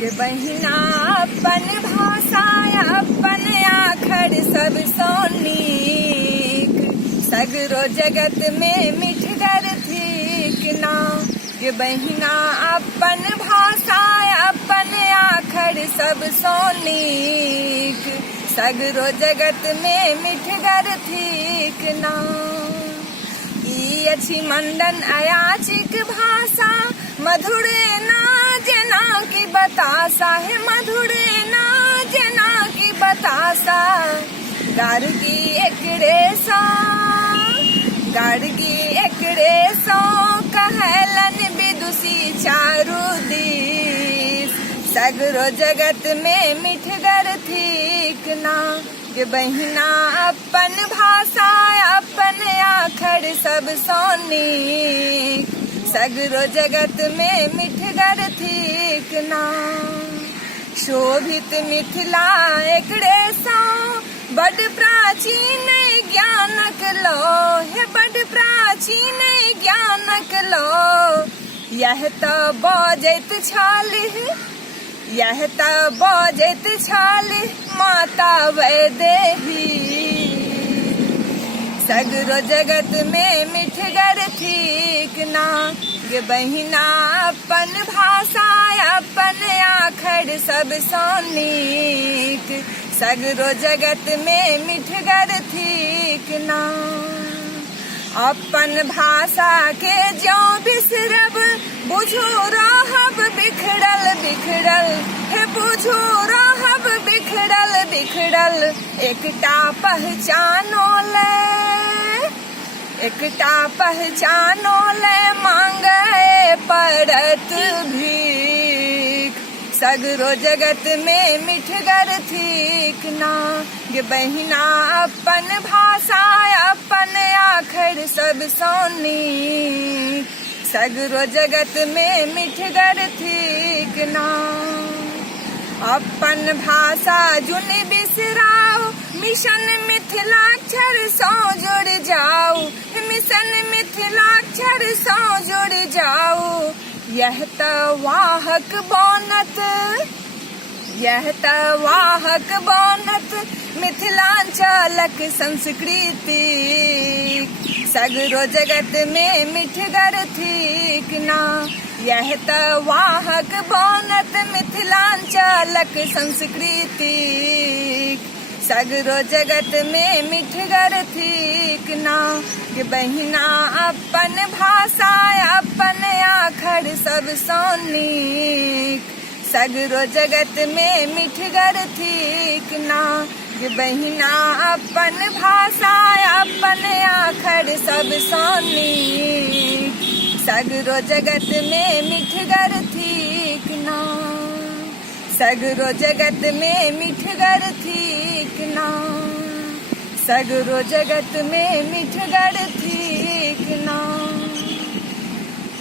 गे बहिना अपन भाषा अपन आखर सब सोनीक, सगरो जगत में मिठगर थीक ना। गे बहिना अपन भाषा अपन आखर सब सोनीक, सगरो जगत में मिठगर थीक ना। ई अछि मंडन अयाचिक भाषा, मधुरे ना जना की बतासा है, मधुरे ना जना की बतासा। गार्गी एकरे सा, गार्गी एकरे सो कहलन विदुषी चारु दिस, सगरो जगत में मिठगर थीक ना। गे बहिना अपन भाषा अपन आखर सब सोनीक, सगरो जगत में मिठगर थीक ना। शोभित मिथिला एकरे सो बड़ प्राचीन ज्ञानक लो है, बड़ प्राचीन ज्ञानक लो। यह तो बजैत छालिह, यह तो बजैत छालिह माता वैदेही, सगरो जगत में मिठगर थीक ना। गे बहिना अपन भाषा अपन आखर सब सोनीक, सगरो जगत में मिठगर थीक ना। अपन भाषा के ज्यों बिसरब बुझू रहब बिखरल बिखरल है, बुझू रहब बिखरल बिखरल। एकटा पहचानो ले, एकटा पहचानो ले मांगे पड़त भीख, सगरो जगत में मिठगर थीक ना। गे बहिना अपन भाषा अपन आखर सब सोनीक, सगरो जगत में मिठगर थीक ना। अपन भाषा जुन बिसराओ, मिशन मिथिलाक्षर सो जुड़ जाओ, मिशन मिथिलाक्षर सो जुड़ जाओ। यह तो वाहक बनत, यह तो वाहक बनत मिथिलांचलक संस्कृति, सगरो जगत में मिठगर थीक ना। यह तो वाहक बनत मिथिलांचलक संस्कृति, सगरो जगत में मिठगर थीक ना। गे बहिना अपन भाषा अपन आखर सब सोनीक, सगरो जगत में मिठगर थीक ना। गे बहिना अपन भाषा अपन आखर सब सोनीक, सगरो जगत में मिठगर थीक ना, सगरो जगत में मिठगर थीक ना, सगरो जगत में मिठगर थीक।